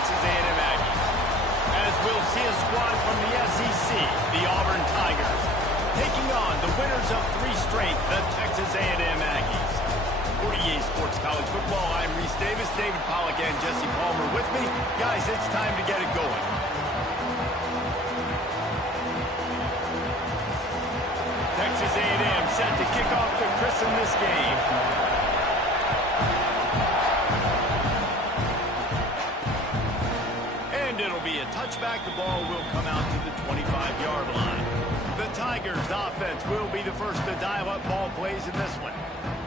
Texas A&M Aggies. As we'll see a squad from the SEC, the Auburn Tigers, taking on the winners of 3 straight, the Texas A&M Aggies. For EA Sports College Football, I'm Reese Davis, David Pollack, and Jesse Palmer with me. Guys, it's time to get it going. Texas A&M set to kick off to christen this game. And it'll be a touchback. The ball will come out to the 25-yard line. The Tigers offense will be the first to dial up ball plays in this one.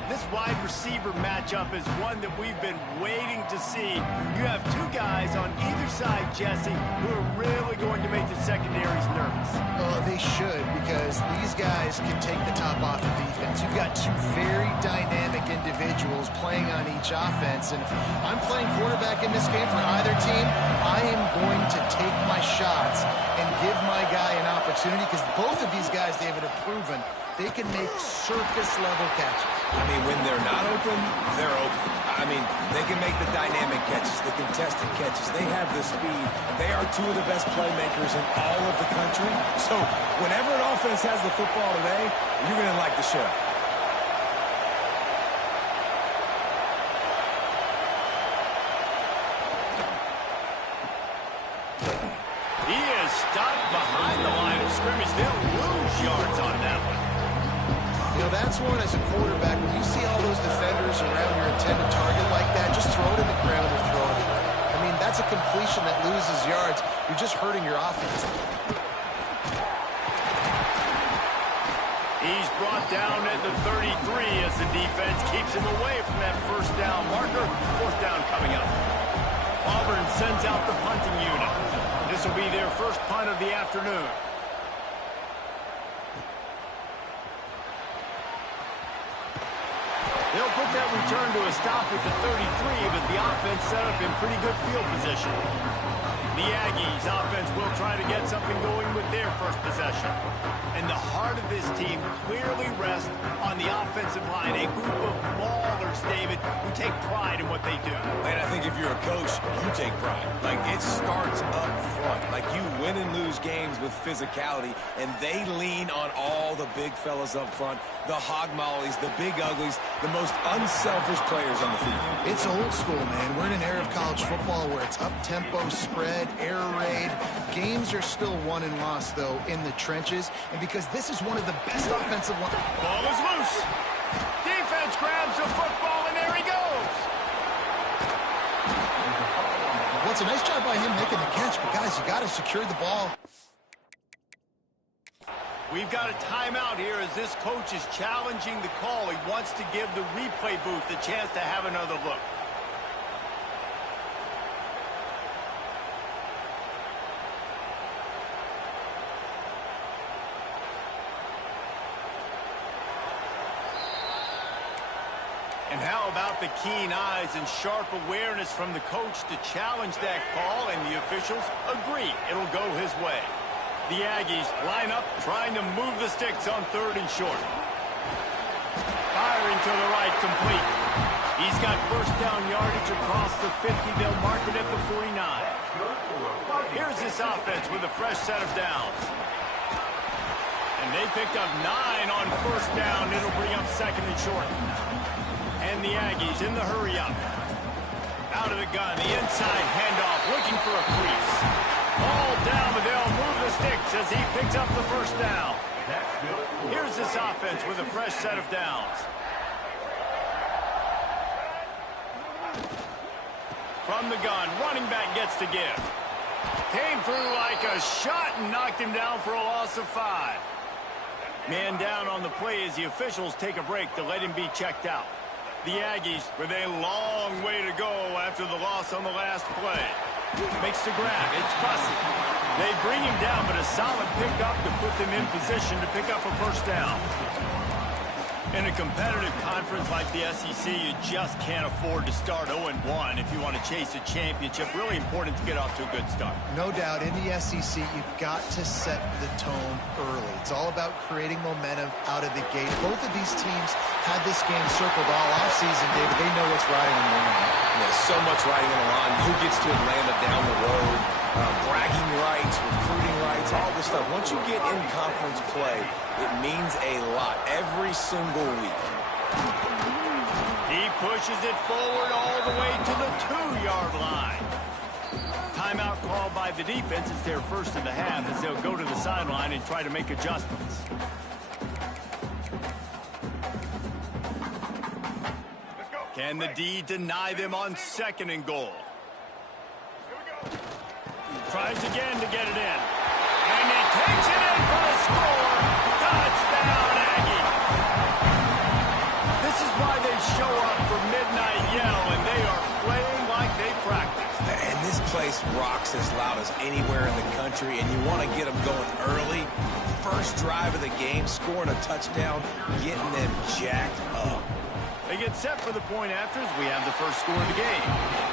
This wide receiver matchup is one that we've been waiting to see. You have 2 guys on either side, Jesse, who are really going to make the secondaries nervous. Oh, they should, because these guys can take the top off the defense. You've got 2 very dynamic individuals playing on each offense, and if I'm playing quarterback in this game for either team, I am going to take my shots and give my guy an opportunity, because both of these guys, David, have proven they can make circus-level catches. I mean, when they're not open, they're open. I mean, they can make the dynamic catches, the contested catches. They have the speed. They are 2 of the best playmakers in all of the country. So whenever an offense has the football today, you're going to like the show. He is stopped behind the line of scrimmage. They'll lose yards on that one. You know, that's one as a quarterback. When you see all those defenders around your intended target like that, just throw it in the ground or throw it. I mean, that's a completion that loses yards. You're just hurting your offense. He's brought down at the 33 as the defense keeps him away from that first down marker. 4th down coming up. Auburn sends out the punting unit. This will be their first punt of the afternoon. They'll put that return to a stop at the 33, but the offense set up in pretty good field position. The Aggies offense will try to get something going with their first possession. And the heart of this team clearly rests on the offensive line, a group of ballers, David, who take pride in what they do. And I think if you're a coach, you take pride. Like, it starts up front. Like, you win and lose games with physicality, and they lean on all the big fellas up front, the hog mollies, the big uglies, the most unselfish players on the field. It's old school, man. We're in an era of college football where it's up-tempo, spread, air raid. Games are still won and lost, though, in the trenches. And because this is one of the best offensive lines. Ball is loose. Defense grabs the football, and there he goes. Well, it's a nice job by him making the catch, but, guys, you got to secure the ball. We've got a timeout here as this coach is challenging the call. He wants to give the replay booth a chance to have another look. And how about the keen eyes and sharp awareness from the coach to challenge that call, and the officials agree it'll go his way. The Aggies line up, trying to move the sticks on 3rd and short. Firing to the right, complete. He's got first down yardage across the 50. They'll mark it at the 49. Here's this offense with a fresh set of downs. And they picked up 9 on first down. It'll bring up 2nd and short. And the Aggies in the hurry-up. Out of the gun, the inside handoff, looking for a crease. All down, but they'll move the sticks as he picks up the first down. Here's this offense with a fresh set of downs. From the gun, running back gets to give. Came through like a shot and knocked him down for a loss of 5. Man down on the play as the officials take a break to let him be checked out. The Aggies with a long way to go after the loss on the last play. Makes the grab. It's busted. They bring him down, but a solid pickup to put them in position to pick up a first down. In a competitive conference like the SEC, you just can't afford to start 0-1 if you want to chase a championship. Really important to get off to a good start. No doubt, in the SEC, you've got to set the tone early. It's all about creating momentum out of the gate. Both of these teams had this game circled all offseason, David. They know what's riding on the line. this. So much riding on the line. Who gets to Atlanta down the road? Bragging rights, recruiting rights, all this stuff. Once you get in conference play, it means a lot every single week. He pushes it forward all the way to the 2-yard line. Timeout called by the defense. It's their first of the half as they'll go to the sideline and try to make adjustments. Can the D deny them on 2nd and goal? Tries again to get it in. And he takes it in for a score. Touchdown, Aggie. This is why they show up for midnight yell, and they are playing like they practice. And this place rocks as loud as anywhere in the country, and you want to get them going early. First drive of the game, scoring a touchdown, getting them jacked up. They get set for the point after as we have the first score of the game.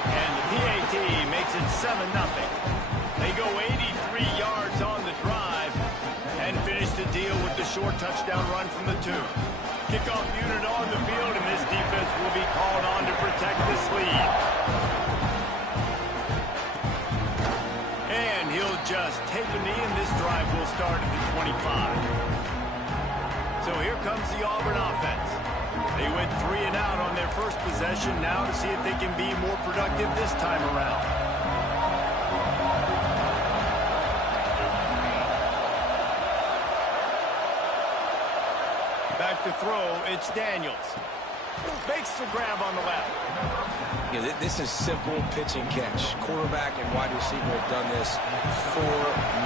And the PAT makes it 7-0. They go 83 yards on the drive and finish the deal with the short touchdown run from the 2. Kickoff unit on the field, and this defense will be called on to protect this lead. And he'll just take a knee, and this drive will start at the 25. So here comes the Auburn offense. They went 3 and out on their first possession, now to see if they can be more productive this time around. Back to throw, it's Daniels. Makes the grab on the left. Yeah, this is simple pitch and catch. Quarterback and wide receiver have done this 4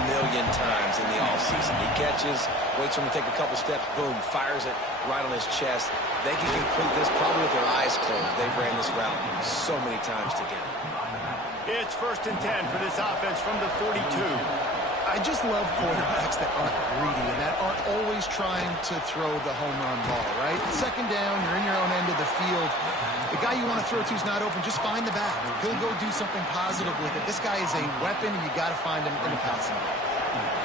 million times in the offseason. He catches, waits for him to take a couple steps, boom, fires it right on his chest. They can complete this probably with their eyes closed. They've ran this route so many times together. It's 1st and 10 for this offense from the 42. I just love quarterbacks that aren't greedy and that aren't always trying to throw the home run ball, right? 2nd down, you're in your own end of the field. The guy you want to throw to is not open. Just find the back. He'll go do something positive with it. This guy is a weapon, and you got to find him in the passing game.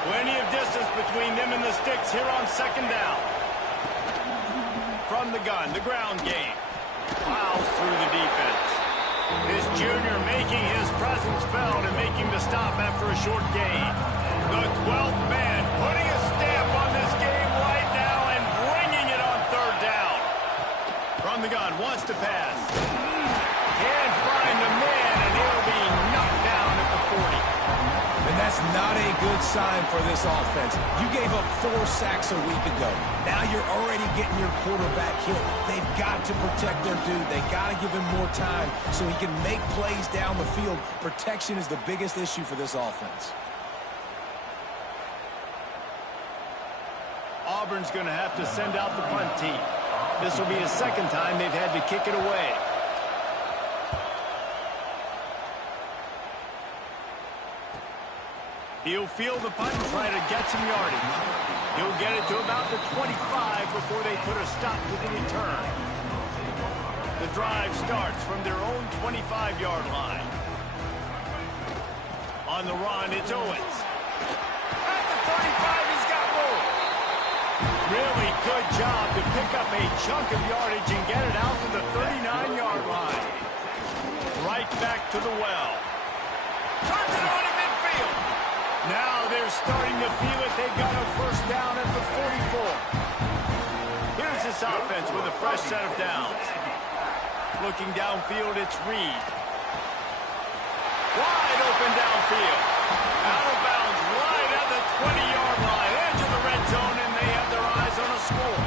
Plenty of distance between them and the sticks here on 2nd down. From the gun, the ground game. Plows through the defense. This junior making his presence felt and making the stop after a short gain. The 12th man putting a stamp on this game right now and bringing it on 3rd down. From the gun, wants to pass. Can't find the man, and he'll be knocked down at the 40. And that's not a good sign for this offense. You gave up 4 sacks a week ago. Now you're already getting your quarterback hit. They've got to protect their dude. They got to give him more time so he can make plays down the field. Protection is the biggest issue for this offense. Auburn's going to have to send out the punt team. This will be the 2nd time they've had to kick it away. He'll field the punt and try to get some yardage. He'll get it to about the 25 before they put a stop to the return. The drive starts from their own 25-yard line. On the run, it's Owens. At the 35, he's got more. Really good job to pick up a chunk of yardage and get it out to the 39-yard line. Right back to the well. Turns it on in midfield. Now they're starting to feel it. They've got a 1st down at the 44. Here's this offense with a fresh set of downs. Looking downfield, it's Reed. Wide open downfield. Out of bounds right at the 20-yard line. Edge of the red zone, and they have their eyes on a score.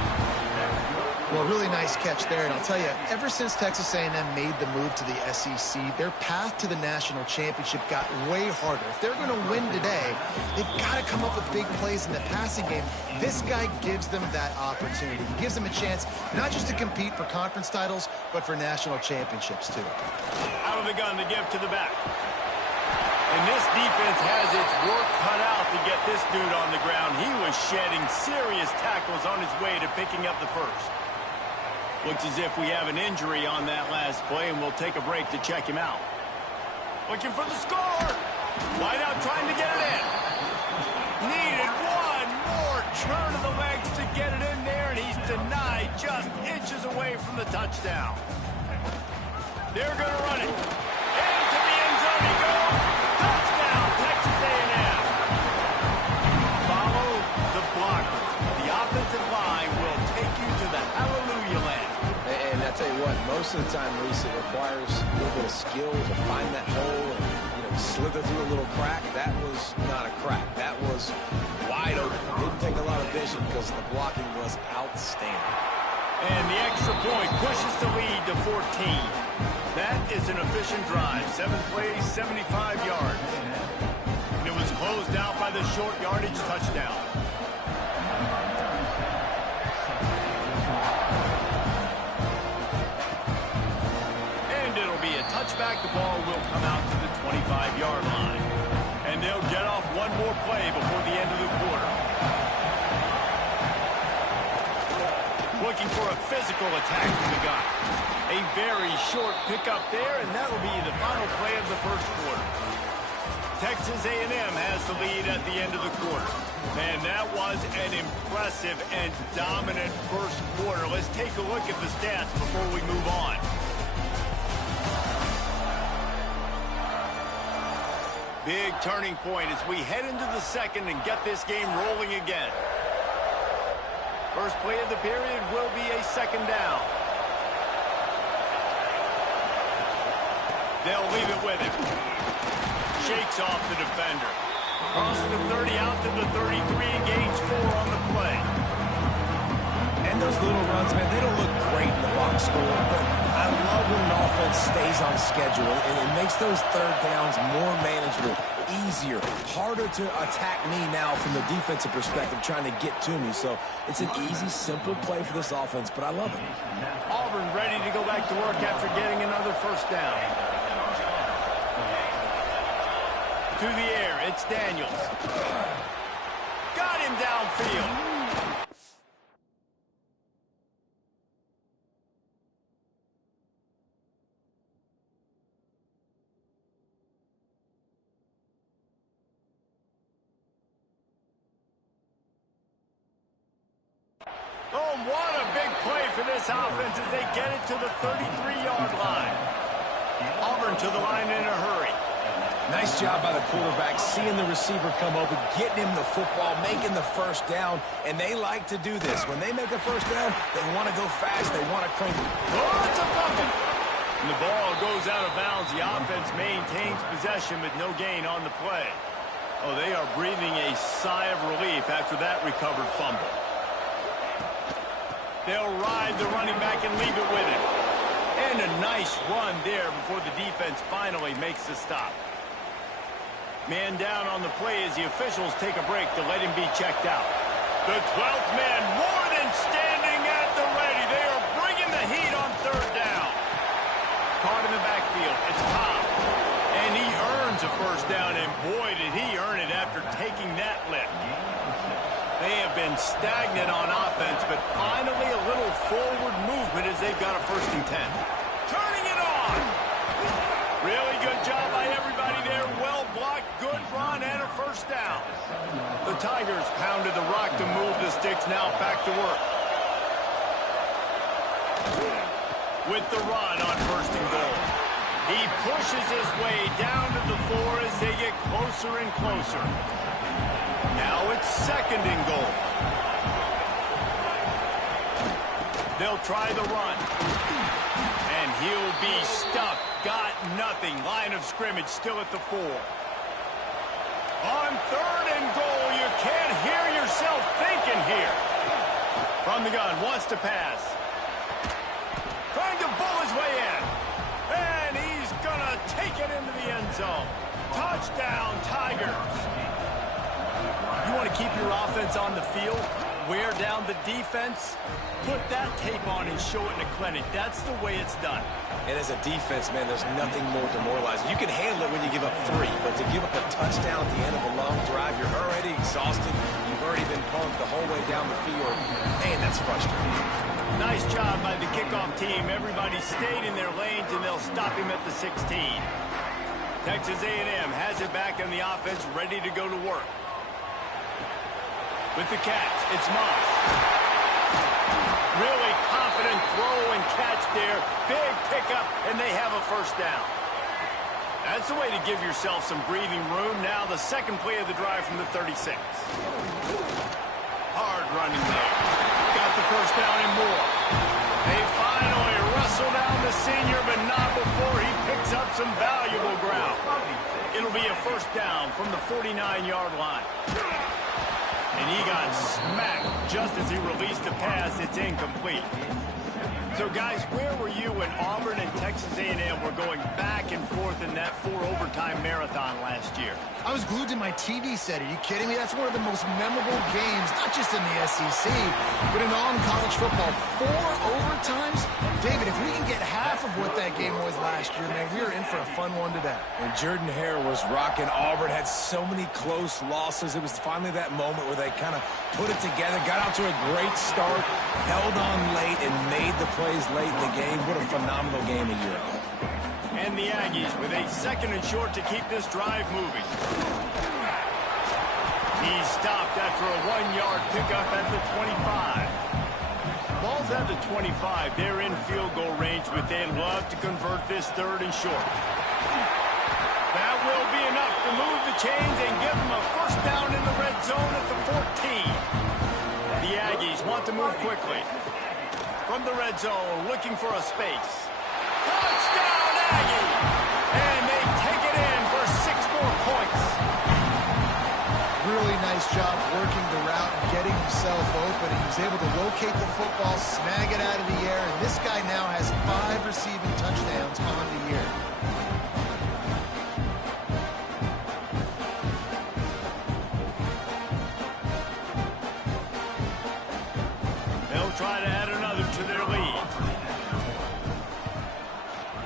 Well, really nice catch there, and I'll tell you, ever since Texas A&M made the move to the SEC, their path to the national championship got way harder. If they're going to win today, they've got to come up with big plays in the passing game. This guy gives them that opportunity. He gives them a chance not just to compete for conference titles, but for national championships, too. Out of the gun to give to the back. And this defense has its work cut out to get this dude on the ground. He was shedding serious tackles on his way to picking up the 1st. Looks as if we have an injury on that last play, and we'll take a break to check him out. Looking for the score. Wide out trying to get it in. Needed one more turn of the legs to get it in there, and he's denied just inches away from the touchdown. They're going to run it. most of the time, Reese, it requires a little bit of skill to find that hole and, slither through a little crack. That was not a crack. That was wide open. Didn't take a lot of vision because the blocking was outstanding. And the extra point pushes the lead to 14. That is an efficient drive. 7 plays, 75 yards. And it was closed out by the short yardage touchdown. And it'll be a touchback. The ball will come out to the 25-yard line. And they'll get off one more play before the end of the quarter. Looking for a physical attack from the gun. A very short pickup there, and that'll be the final play of the first quarter. Texas A&M has the lead at the end of the quarter. And that was an impressive and dominant first quarter. Let's take a look at the stats before we move on. Big turning point as we head into the second and get this game rolling again. First play of the period will be a second down. They'll leave it with him. Shakes off the defender. Across the 30 out to the 33 and gains 4 on the play. And those little runs, man, they don't look great in the box score, but I love when an offense stays on schedule, and it makes those third downs more manageable, easier, harder to attack me now from the defensive perspective trying to get to me. So it's an easy, simple play for this offense, but I love it. Auburn ready to go back to work after getting another first down. To the air, it's Daniels. Got him downfield. Oh, what a big play for this offense as they get it to the 33-yard line. Auburn to the line in a hurry. Nice job by the quarterback, seeing the receiver come open, getting him the football, making the first down, and they like to do this. When they make a first down, they want to go fast, they want to crank it. Oh, it's a fumble! And the ball goes out of bounds. The offense maintains possession with no gain on the play. Oh, they are breathing a sigh of relief after that recovered fumble. They'll ride the running back and leave it with him. And a nice run there before the defense finally makes the stop. Man down on the play as the officials take a break to let him be checked out. The 12th man more than standing at the ready. They are bringing the heat on third down. Caught in the backfield. It's Cobb. And he earns a first down, and boy, did he earn it after taking that lift. They have been stagnant on offense, but finally a little forward movement as they've got a 1st and 10. Turning it on! Really good job by everybody there. Well blocked, good run, and a first down. The Tigers pounded the rock to move the sticks. Now back to work. With the run on 1st and goal. He pushes his way down to the 4 as they get closer and closer. Now it's 2nd and goal. They'll try the run. And he'll be stuffed. Got nothing. Line of scrimmage still at the 4. On 3rd and goal, you can't hear yourself thinking here. From the gun, wants to pass. Trying to bull his way in. And he's going to take it into the end zone. Touchdown, Tigers. You want to keep your offense on the field, wear down the defense, put that tape on and show it in a clinic. That's the way it's done. And as a defense, man, there's nothing more demoralizing. You can handle it when you give up 3, but to give up a touchdown at the end of a long drive, you're already exhausted. You've already been punked the whole way down the field. Man, that's frustrating. Nice job by the kickoff team. Everybody stayed in their lanes, and they'll stop him at the 16. Texas A&M has it back on the offense, ready to go to work. With the catch, it's Moss. Really confident throw and catch there. Big pickup, and they have a first down. That's the way to give yourself some breathing room. Now the 2nd play of the drive from the 36. Hard running there. Got the first down and more. They finally wrestle down the senior, but not before he picks up some valuable ground. It'll be a first down from the 49-yard line. And he got smacked just as he released the pass. It's incomplete. So, guys, where were you when Auburn and Texas A&M were going back and forth in that 4-overtime marathon last year? I was glued to my TV set. Are you kidding me? That's one of the most memorable games, not just in the SEC, but in all college football. 4 overtimes? David, if we can get half of what that game was last year, man, we are in for a fun one today. When Jordan Hare was rocking Auburn, had so many close losses. It was finally that moment where they kind of put it together, got out to a great start, held on late, and made the plays late in the game. What a phenomenal game a year ago. And the Aggies with a 2nd and short to keep this drive moving. He's stopped after a 1-yard pickup at the 25. Ball's at the 25. They're in field goal range, but they'd love to convert this 3rd and short. That will be enough to move the chains and give them a first down in the red zone at the 14. The Aggies want to move quickly. From the red zone, looking for a space. Touchdown, Aggie! And they take it in for 6 more points. Really nice job working the route and getting himself open. He was able to locate the football, snag it out of the air, and this guy now has 5 receiving touchdowns on the year. They'll try to add another to their lead.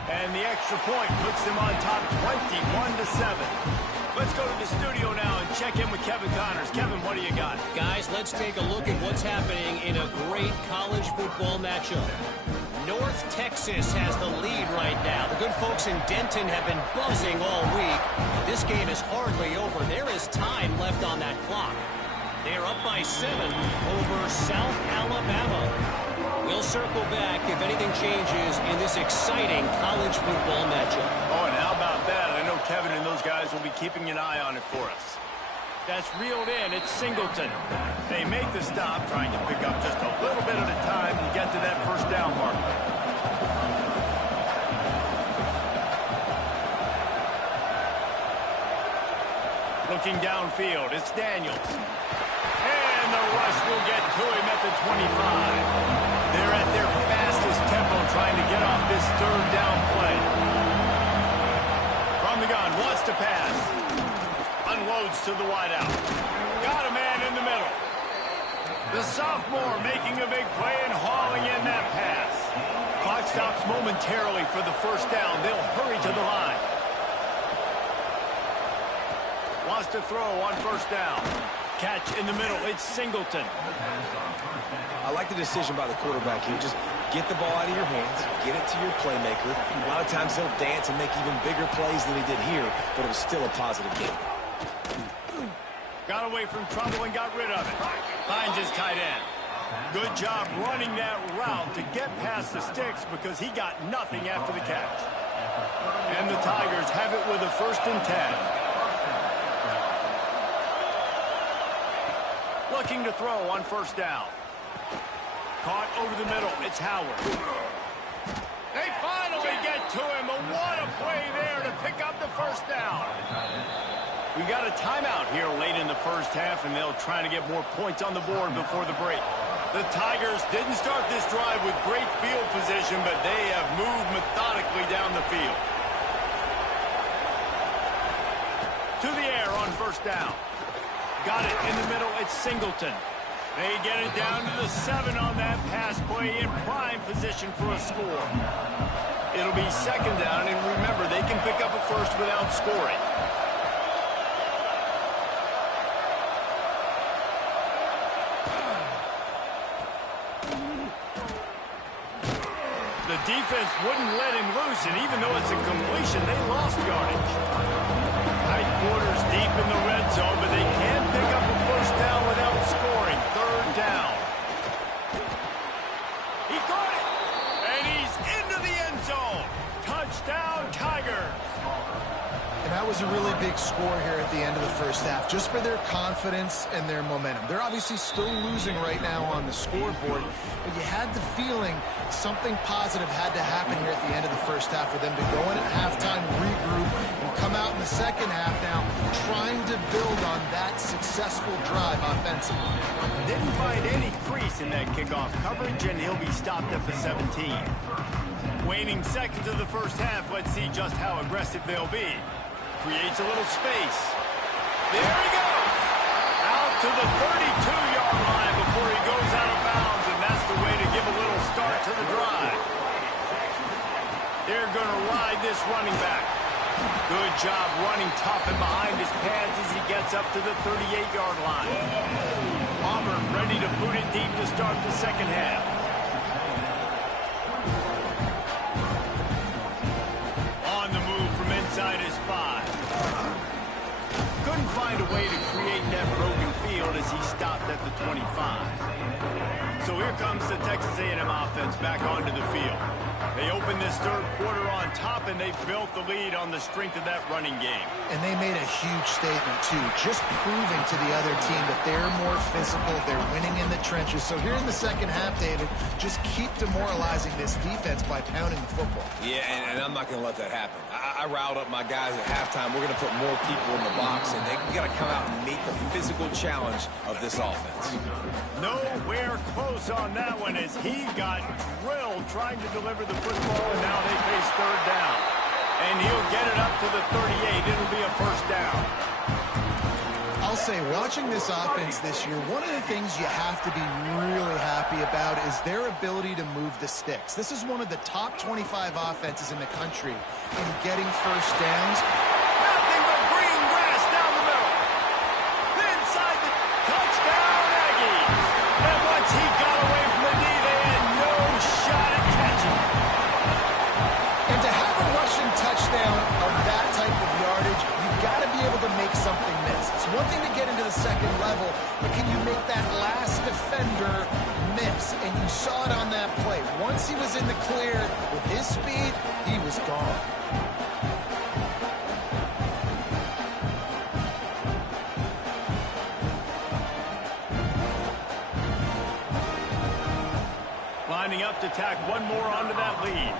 And the extra point puts them on top 21-7. Let's go to the studio now and check in with Kevin Connors. Kevin, what do you got? Guys, let's take a look at what's happening in a great college football matchup. North Texas has the lead right now. The good folks in Denton have been buzzing all week. This game is hardly over. There is time left on that clock. They're up by 7 over South Alabama. We'll circle back if anything changes in this exciting college football matchup. Oh, and how about that? I know Kevin and those guys will be keeping an eye on it for us. That's reeled in. It's Singleton. They make the stop, trying to pick up just a little bit at a time to get to that first down mark. Looking downfield, it's Daniels. And the rush will get to him at the 25. They're at their fastest tempo trying to get off this 3rd down play. From the gun, wants to pass. Unloads to the wideout. Got a man in the middle. The sophomore making a big play and hauling in that pass. Clock stops momentarily for the first down. They'll hurry to the line. Wants to throw on first down. Catch in the middle. It's Singleton. I like the decision by the quarterback here. Just get the ball out of your hands, get it to your playmaker. A lot of times he'll dance and make even bigger plays than he did here, but it was still a positive game. Got away from trouble and got rid of it. Finds his tight end. Good job running that route to get past the sticks because he got nothing after the catch. And the Tigers have it with a 1st and 10. Looking to throw on first down. Caught over the middle. It's Howard. They finally get to him. And what a play there to pick up the first down. We got a timeout here late in the first half, and they'll try to get more points on the board before the break. The Tigers didn't start this drive with great field position, but they have moved methodically down the field. To the air on first down. Got it in the middle. It's Singleton. They get it down to the 7 on that pass play in prime position for a score. It'll be 2nd down, and remember, they can pick up a first without scoring. The defense wouldn't let him loose, and even though it's a completion, they lost yardage. Tight quarters deep in the red zone, but they can pick up a first down without scoring. 3rd down. He caught it, and he's into the end zone. Touchdown, Tigers. And that was a really big score here at the end of the first half, just for their confidence and their momentum. They're obviously still losing right now on the scoreboard, but you had the feeling something positive had to happen here at the end of the first half for them to go in at halftime, regroup, and come out in the second half now trying to build on that successful drive offensively. Didn't find any crease in that kickoff coverage, and he'll be stopped at the 17. Waning seconds of the first half, let's see just how aggressive they'll be. Creates a little space. There he goes! Out to the 32-yard line before he goes out of bounds, and that's the way to give a little start to the drive. They're going to ride this running back. Good job running tough and behind his pads as he gets up to the 38-yard line. Auburn ready to boot it deep to start the second half. On the move from inside his 5. Couldn't find a way to create that broken field as he stopped at the 25. So here comes the Texas A&M offense back onto the field. They open this third quarter on top, and they've built the lead on the strength of that running game. And they made a huge statement, too, just proving to the other team that they're more physical, they're winning in the trenches. So here in the second half, David, just keep demoralizing this defense by pounding the football. Yeah, and I'm not going to let that happen. I riled up my guys at halftime. We're going to put more people in the box, and we got to come out and meet the physical challenge of this offense. Nowhere close on that one as he got drilled trying to deliver the football, and now they face third down. And he'll get it up to the 38. It'll be a first down. I'll say, watching this offense this year, one of the things you have to be really happy about is their ability to move the sticks. This is one of the top 25 offenses in the country in getting first downs. Nothing but green grass down the middle. Inside the touchdown, Aggies. And once he got away from the knee, they had no shot at catching. And to have a rushing touchdown of that type of yardage, you've got to be able to make something miss. It's one thing to get into the second level, but can you make that last defender miss? And you saw it on that play. Once he was in the clear with his speed, he was gone. Lining up to tack one more onto that lead.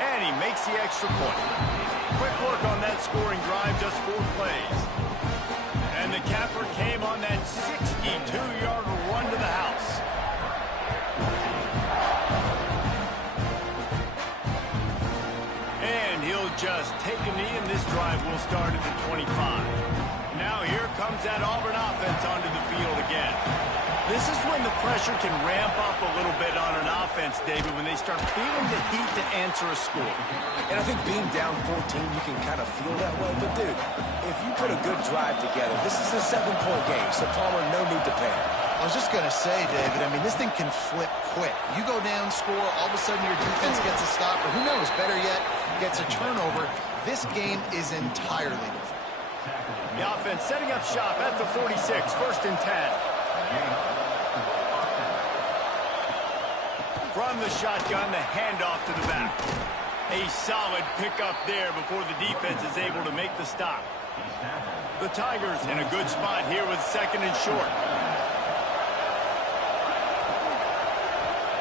And he makes the extra point. Quick work on that scoring drive, just 4 plays. And the capper came on that 62-yarder run to the house. And he'll just take a knee, and this drive will start at the 25. Now here comes that Auburn offense onto the field again. This is when the pressure can ramp up a little bit on an offense, David, when they start feeling the heat to answer a score. And I think being down 14, you can kind of feel that way. But, dude, if you put a good drive together, this is a 7-point game, so Palmer, no need to panic. I was just going to say, David, I mean, this thing can flip quick. You go down, score, all of a sudden your defense gets a stop, or who knows, better yet, gets a turnover. This game is entirely different. The offense setting up shop at the 46, 1st and 10. From the shotgun, the handoff to the back. A solid pickup there before the defense is able to make the stop. The Tigers in a good spot here with 2nd and short.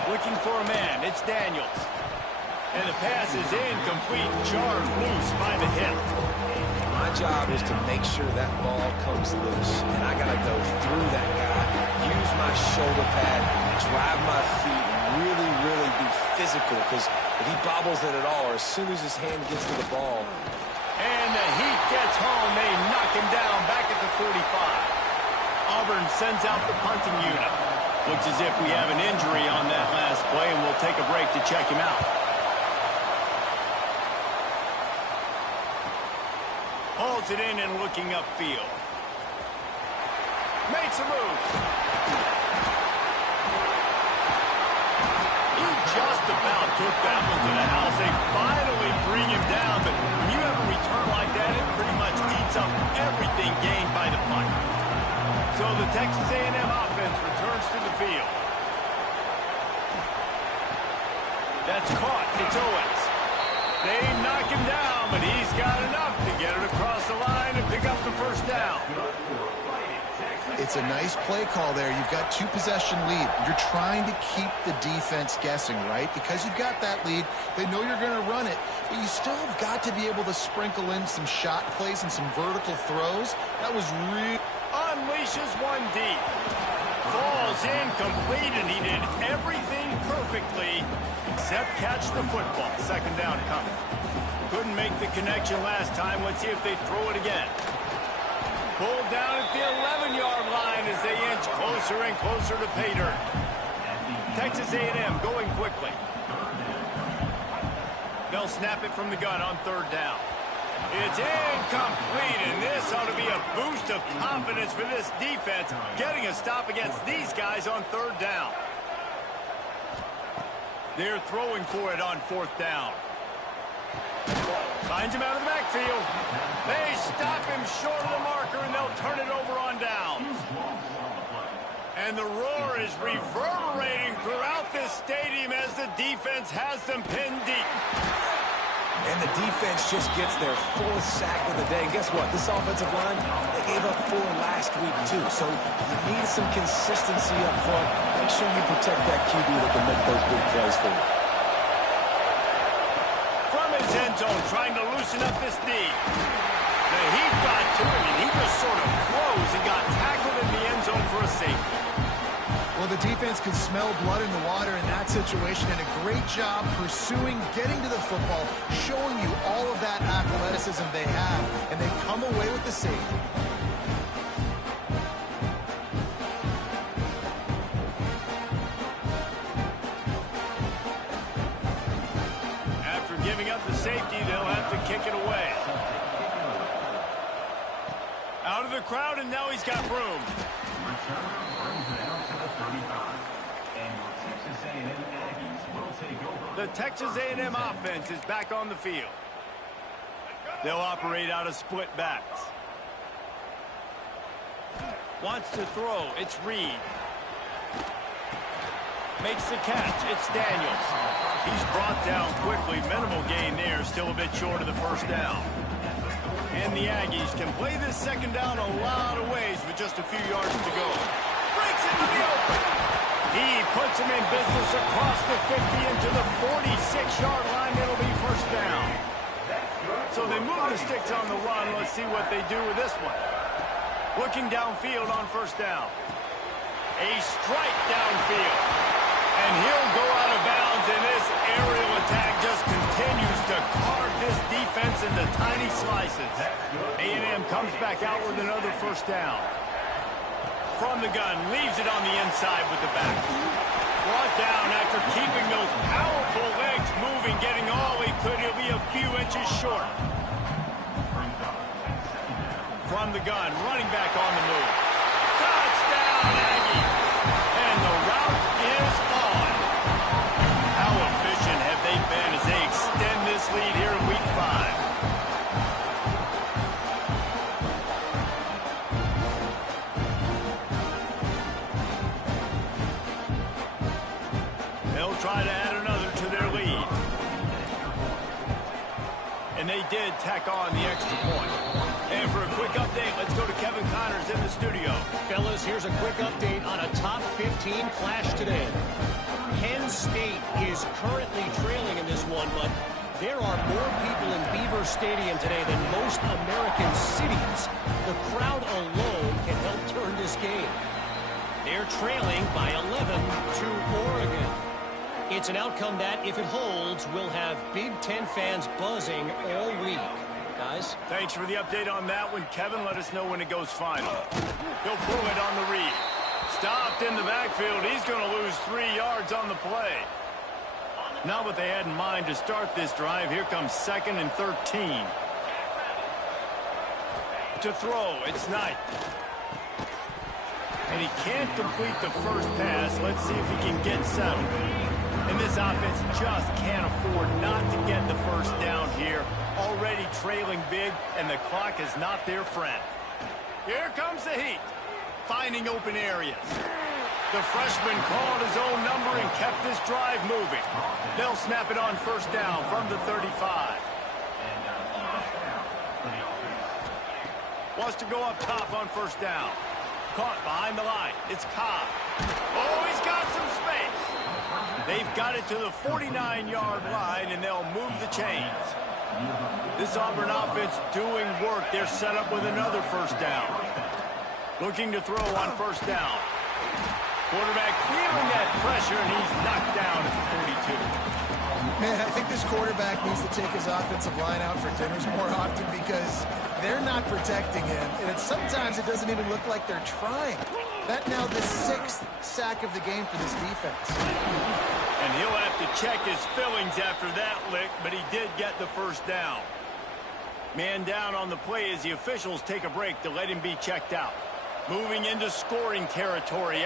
Looking for a man, it's Daniels. And the pass is incomplete, jarred loose by the hip. My job is to make sure that ball comes loose, and I got to go through that guy, use my shoulder pad, drive my feet, really be physical, because if he bobbles it at all, or as soon as his hand gets to the ball. And the heat gets home. They knock him down back at the 45. Auburn sends out the punting unit. Looks as if we have an injury on that last play, and we'll take a break to check him out. Holds it in and looking upfield. Makes a move. He just about took that one to the house. They finally bring him down, but when you have a return like that, it pretty much eats up everything gained by the punt. So the Texas A&M offense returns to the field. That's caught. It's Owens. They knock him down but he's got enough to get it across the line and pick up the first down. It's a nice play call there. You've got 2-possession lead. You're trying to keep the defense guessing, right? Because you've got that lead, they know you're going to run it, but you still have got to be able to sprinkle in some shot plays and some vertical throws. That was really... Unleashes one deep. Falls incomplete, and he did everything perfectly except catch the football. Second down coming. Couldn't make the connection last time. Let's see if they throw it again. Pulled down at the 11-yard line as they inch closer and closer to pay dirt. Texas A&M going quickly. They'll snap it from the gun on third down. It's incomplete, and this ought to be a boost of confidence for this defense, getting a stop against these guys on third down. They're throwing for it on fourth down. Finds him out of the backfield. They stop him short of the marker, and they'll turn it over on downs. And the roar is reverberating throughout this stadium as the defense has them pinned deep. And the defense just gets their 4th sack of the day. And guess what? This offensive line, they gave up 4 last week, too. So you need some consistency up front. Make sure you protect that QB that can make those big plays for you. From his end zone, trying to loosen up this knee. The heat got to him, and he just sort of froze and got tackled in the end zone for a safety. Well, the defense could smell blood in the water in that situation, and a great job pursuing, getting to the football, showing you all of that athleticism they have, and they come away with the safety. After giving up the safety, they'll have to kick it away. Out of the crowd, and now he's got room. The Texas A&M offense is back on the field. They'll operate out of split backs. Wants to throw. It's Reed. Makes the catch. It's Daniels. He's brought down quickly. Minimal gain there. Still a bit short of the first down. And the Aggies can play this second down a lot of ways with just a few yards to go. Breaks into the open. He puts him in business across the 50 into the 46-yard line. It'll be first down. So they move the sticks on the run. Let's see what they do with this one. Looking downfield on first down. A strike downfield. And he'll go out of bounds, and this aerial attack just continues to carve this defense into tiny slices. A&M comes back out with another first down. From the gun, leaves it on the inside with the back. Brought down after keeping those powerful legs moving, getting all he could. He'll be a few inches short. From the gun, running back on the move. Touchdown, Aggie! And the route is on. How efficient have they been as they extend this lead here in Week 5? Try to add another to their lead. And they did tack on the extra point. And for a quick update, let's go to Kevin Connors in the studio. Fellas, here's a quick update on a top 15 clash today. Penn State is currently trailing in this one, but there are more people in Beaver Stadium today than most American cities. The crowd alone can help turn this game. They're trailing by 11 to Oregon. It's an outcome that, if it holds, will have Big Ten fans buzzing all week. Guys? Thanks for the update on that one, Kevin. Let us know when it goes final. He'll pull it on the read. Stopped in the backfield. He's going to lose 3 yards on the play. Not what they had in mind to start this drive. Here comes 2nd and 13. To throw, it's Knight. And he can't complete the first pass. Let's see if he can get settled. And this offense just can't afford not to get the first down here. Already trailing big, and the clock is not their friend. Here comes the heat. Finding open areas. The freshman called his own number and kept this drive moving. They'll snap it on first down from the 35. Wants to go up top on first down. Caught behind the line. It's Cobb. Oh, he's got some space. They've got it to the 49-yard line, and they'll move the chains. This Auburn offense doing work. They're set up with another first down. Looking to throw on first down. Quarterback feeling that pressure, and he's knocked down at the 42. Man, I think this quarterback needs to take his offensive line out for dinners more often because they're not protecting him. And sometimes it doesn't even look like they're trying. That now the 6th sack of the game for this defense. And he'll have to check his fillings after that lick, but he did get the first down. Man down on the play as the officials take a break to let him be checked out. Moving into scoring territory.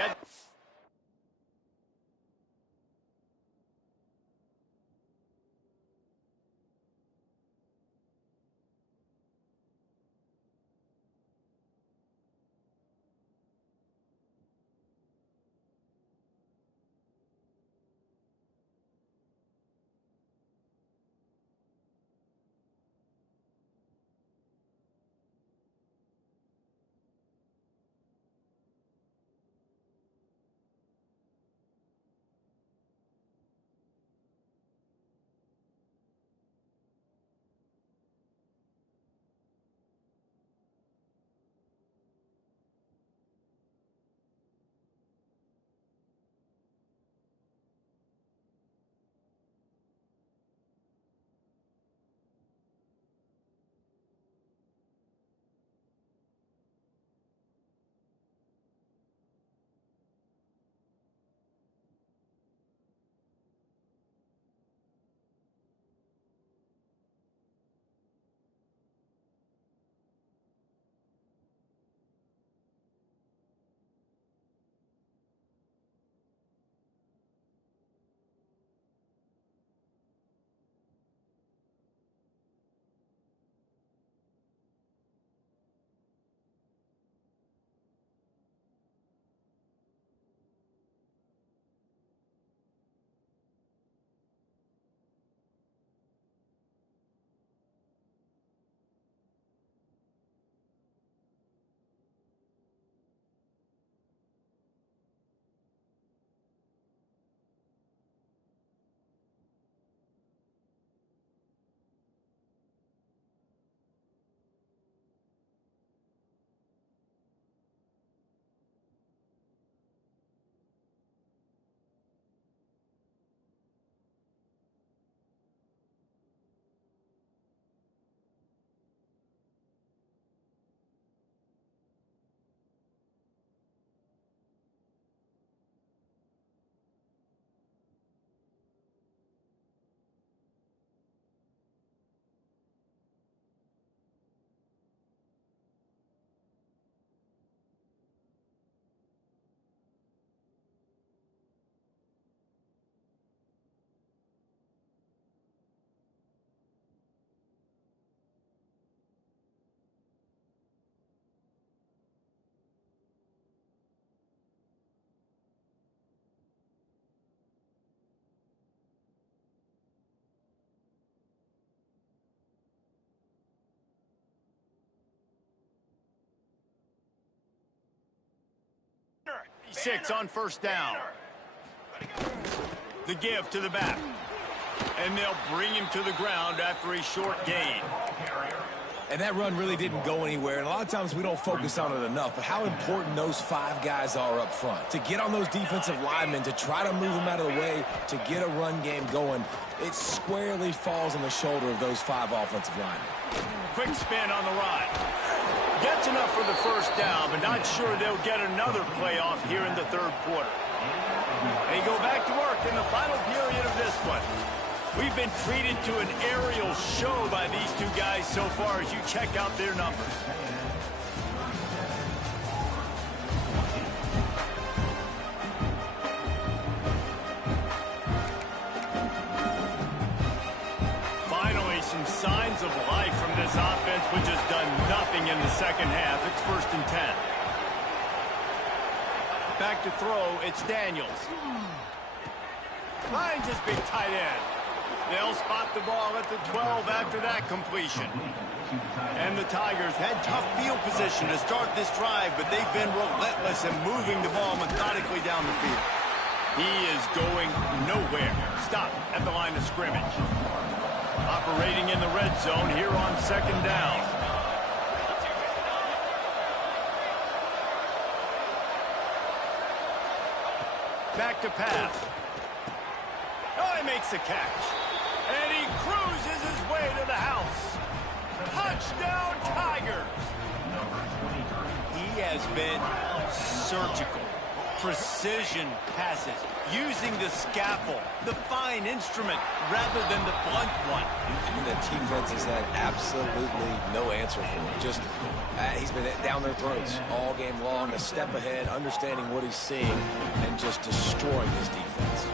Six on first down. The give to the back. And they'll bring him to the ground after a short gain. And that run really didn't go anywhere. And a lot of times we don't focus on it enough. But how important those 5 guys are up front. To get on those defensive linemen, to try to move them out of the way, to get a run game going, it squarely falls on the shoulder of those 5 offensive linemen. Quick spin on the run. Gets enough for the first down, but not sure they'll get another playoff here in the third quarter. They go back to work in the final period of this one. We've been treated to an aerial show by these two guys so far as you check out their numbers. Finally, some signs of life from this offense, which has done nothing in the second half. It's 1st and 10. Back to throw, it's Daniels. Finds his big tight end. They'll spot the ball at the 12 after that completion. And the Tigers had tough field position to start this drive, but they've been relentless in moving the ball methodically down the field. He is going nowhere. Stop at the line of scrimmage. Operating in the red zone here on second down. Back to pass. Oh, he makes the catch. And he cruises his way to the house. Touchdown, Tigers. He has been surgical. Precision passes, using the scalpel, the fine instrument, rather than the blunt one. And the defense has had absolutely no answer for him. Just, he's been down their throats all game long, a step ahead, understanding what he's seeing, and just destroying his defense.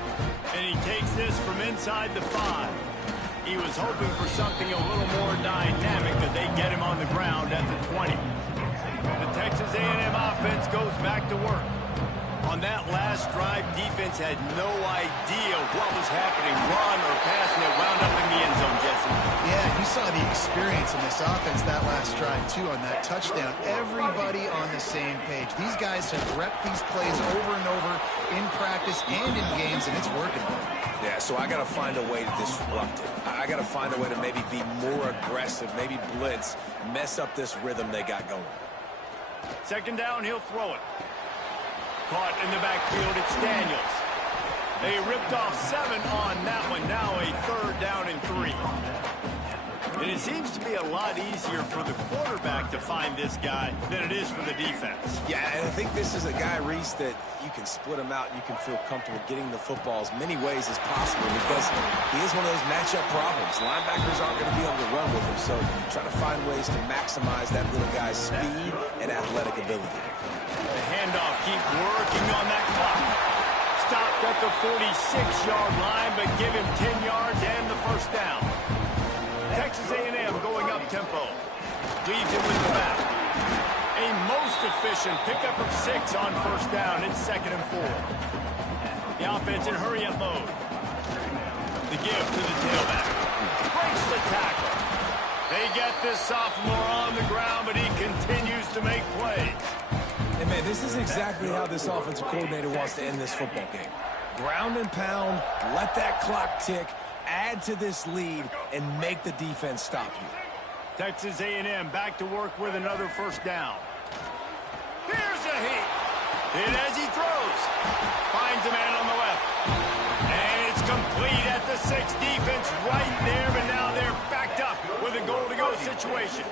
And he takes this from inside the 5. He was hoping for something a little more dynamic, that they get him on the ground at the 20. The Texas A&M offense goes back to work. On that last drive, defense had no idea what was happening. Run or pass, and it wound up in the end zone, Jesse. Yeah, you saw the experience in this offense that last drive, too, on that touchdown. Everybody on the same page. These guys have repped these plays over and over in practice and in games, and it's working. Yeah, so I got to find a way to disrupt it. I got to find a way to maybe be more aggressive, maybe blitz, mess up this rhythm they got going. Second down, he'll throw it. Caught in the backfield, it's Daniels. They ripped off 7 on that one. Now a third down and 3. And it seems to be a lot easier for the quarterback to find this guy than it is for the defense. Yeah, and I think this is a guy, Reese, that you can split him out and you can feel comfortable getting the football as many ways as possible because he is one of those matchup problems. Linebackers aren't going to be able to run with him, so try to find ways to maximize that little guy's speed and athletic ability. The handoff keeps working on that clock. Stopped at the 46-yard line, but give him 10 yards and the first down. Texas A&M going up tempo. Leaves him with the back. A most efficient pickup of 6 on first down. It's 2nd and 4. The offense in hurry-up mode. The give to the tailback. Breaks the tackle. They get this sophomore on the ground, but he continues to make plays. And, man, this is exactly how this offensive coordinator wants to end this football game. Ground and pound, let that clock tick, add to this lead, and make the defense stop you. Texas A&M back to work with another first down. Here's a hit. Hit as he throws. Finds a man on the left. And it's complete at the 6. Defense right there, but now they're backed up with a goal-to-go situation.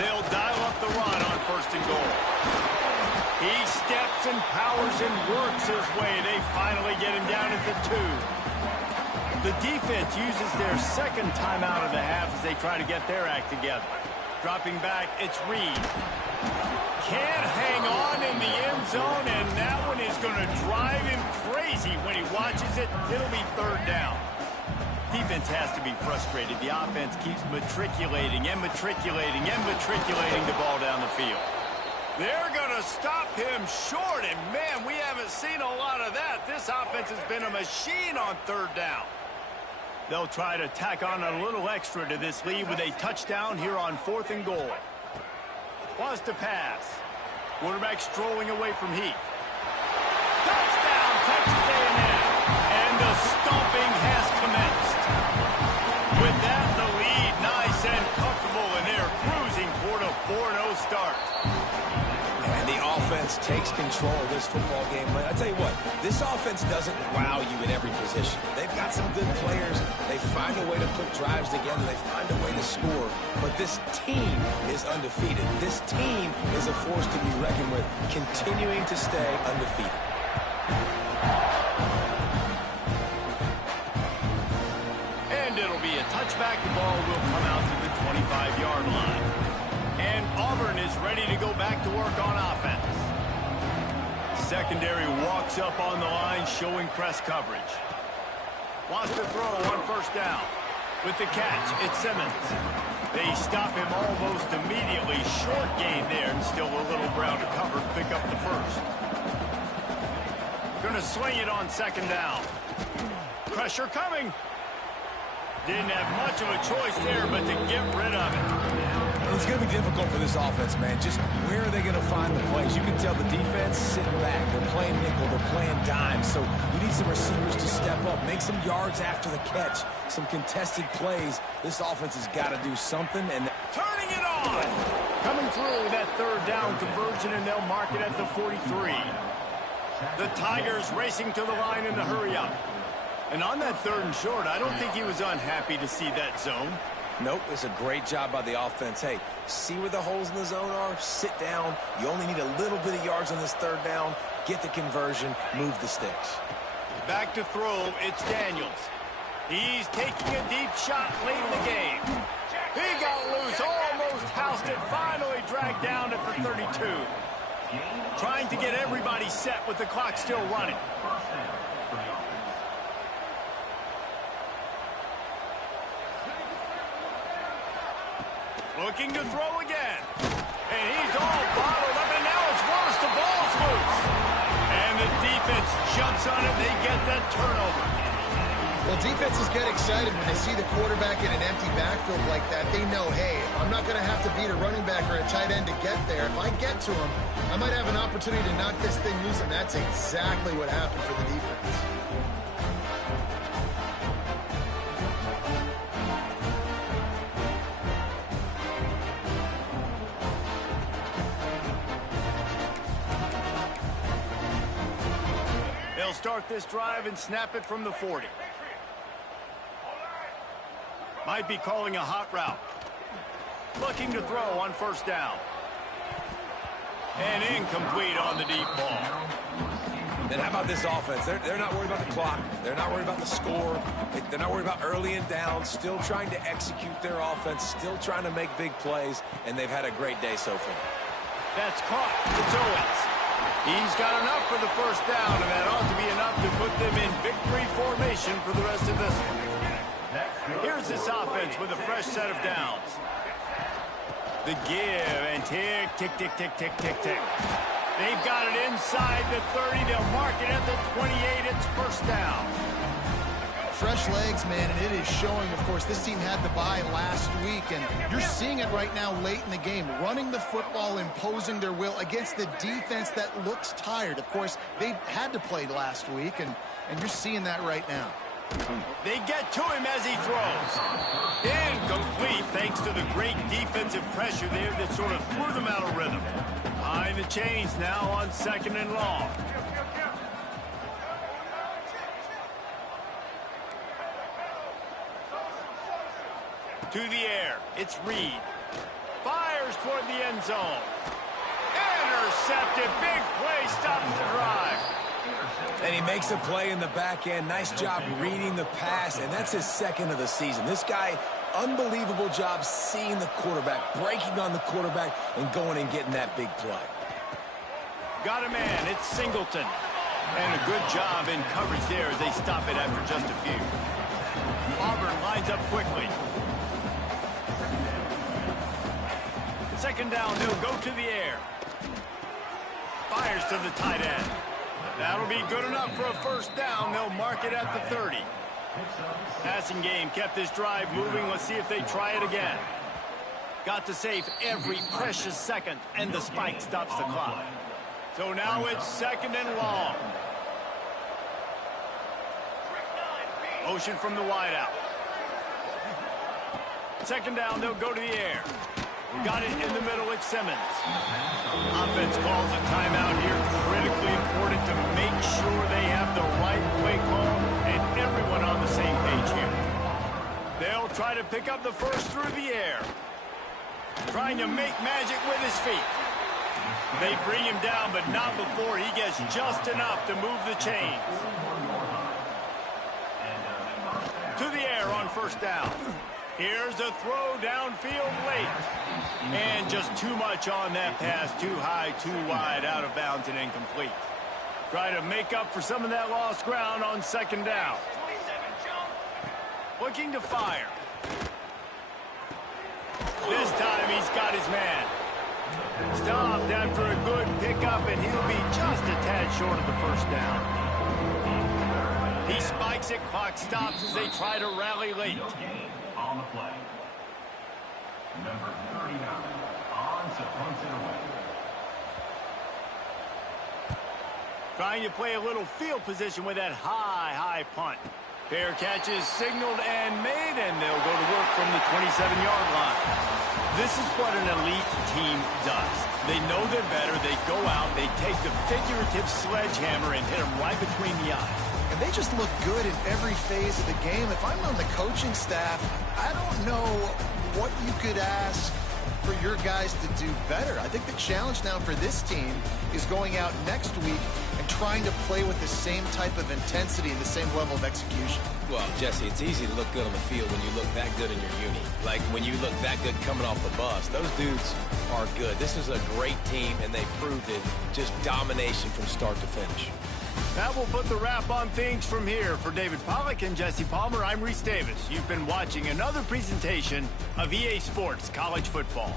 They'll dial up the run on 1st and goal. He steps and powers and works his way. They finally get him down at the 2. The defense uses their second timeout of the half as they try to get their act together. Dropping back, it's Reed. Can't hang on in the end zone, and that one is going to drive him crazy when he watches it. It'll be 3rd down. Defense has to be frustrated. The offense keeps matriculating and matriculating and matriculating the ball down the field. They're going to stop him short, and man, we haven't seen a lot of that. This offense has been a machine on 3rd down. They'll try to tack on a little extra to this lead with a touchdown here on 4th and goal. Wants to pass. Quarterback strolling away from Heath. Touchdown, Texas A&M. And the stomping has commenced. With that, the lead nice and comfortable, and they're cruising toward a 4-0 start. And the offense takes control of this football game. I tell you what, this offense doesn't wow you in every position. They've got some good players. They find a way to put drives together. They find a way to score. But this team is undefeated. This team is a force to be reckoned with, continuing to stay undefeated. And it'll be a touchback. The ball will come out to the 25-yard line. And Auburn is ready to go back to work on offense. Secondary walks up on the line, showing press coverage. Wants to throw on 1st down. With the catch, it's Simmons. They stop him almost immediately. Short gain there, and still a little ground to cover to pick up the 1st. Going to swing it on 2nd down. Pressure coming. Didn't have much of a choice there, but to get rid of it. It's going to be difficult for this offense, man. Just where are they going to find the plays? You can tell the defense sitting back. They're playing nickel. They're playing dime. So you need some receivers to step up, make some yards after the catch, some contested plays. This offense has got to do something. And turning it on. Coming through that third down conversion, and they'll mark it at the 43. The Tigers racing to the line in the hurry-up. And on that third and short, I don't think he was unhappy to see that zone. Nope, it's a great job by the offense. Hey, see where the holes in the zone are? Sit down. You only need a little bit of yards on this third down. Get the conversion. Move the sticks. Back to throw, it's Daniels. He's taking a deep shot late in the game. He got loose, almost housed it, finally dragged down at the 32. Trying to get everybody set with the clock still running. Looking to throw again. And he's all bottled up, and now it's worse. The ball's loose. And the defense jumps on it. They get that turnover. Well, defenses get excited when they see the quarterback in an empty backfield like that. They know, hey, I'm not going to have to beat a running back or a tight end to get there. If I get to him, I might have an opportunity to knock this thing loose, and that's exactly what happened for the defense. They'll start this drive and snap it from the 40. Might be calling a hot route. Looking to throw on first down. And incomplete on the deep ball. Then how about this offense? They're not worried about the clock. They're not worried about the score. They're not worried about early and down. Still trying to execute their offense. Still trying to make big plays. And they've had a great day so far. That's caught. It's Owens. He's got enough for the first down, and that ought to be enough to put them in victory formation for the rest of this one. Here's this offense with a fresh set of downs. The give, and tick, tick, tick, tick, tick, tick, tick. They've got it inside the 30. They'll mark it at the 28. It's first down. Fresh legs, man, and it is showing. Of course, this team had the bye last week, and you're seeing it right now late in the game. Running the football, imposing their will against the defense that looks tired. Of course, they had to play last week, and you're seeing that right now. They get to him as he throws. Incomplete, thanks to the great defensive pressure there that sort of threw them out of rhythm. Behind the chains now on second and long. To the air, it's Reed. Fires toward the end zone. Intercepted, big play, stops the drive. And he makes a play in the back end. Nice job reading the pass, and that's his second of the season. This guy, unbelievable job seeing the quarterback, breaking on the quarterback, and going and getting that big play. Got a man, it's Singleton. And a good job in coverage there as they stop it after just a few. Auburn lines up quickly. Second down, they'll go to the air. Fires to the tight end. That'll be good enough for a first down. They'll mark it at the 30. Passing game kept this drive moving. Let's see if they try it again. Got to save every precious second, and the spike stops the clock. So now it's second and long. Motion from the wideout. Second down, they'll go to the air. Got it in the middle with Simmons. Offense calls a timeout here. Critically important to make sure they have the right play call and everyone on the same page here. They'll try to pick up the first through the air. Trying to make magic with his feet. They bring him down, but not before he gets just enough to move the chains. To the air on first down. Here's a throw downfield late. And just too much on that pass. Too high, too wide, out of bounds and incomplete. Try to make up for some of that lost ground on second down. Looking to fire. This time he's got his man. Stopped after a good pickup, and he'll be just a tad short of the first down. He spikes it, clock stops as they try to rally late. On the play. Number 39 on to punt it away. Trying to play a little field position with that high punt. Fair catch is signaled and made, and they'll go to work from the 27-yard line. This is what an elite team does. They know they're better. They go out, they take the figurative sledgehammer and hit them right between the eyes. And they just look good in every phase of the game. If I'm on the coaching staff, I don't know what you could ask for your guys to do better. I think the challenge now for this team is going out next week and trying to play with the same type of intensity and the same level of execution. Well, Jesse, it's easy to look good on the field when you look that good in your uni. Like when you look that good coming off the bus. Those dudes are good. This is a great team, and they proved it. Just domination from start to finish. That will put the wrap on things from here. For David Pollack and Jesse Palmer, I'm Reese Davis. You've been watching another presentation of EA Sports College Football.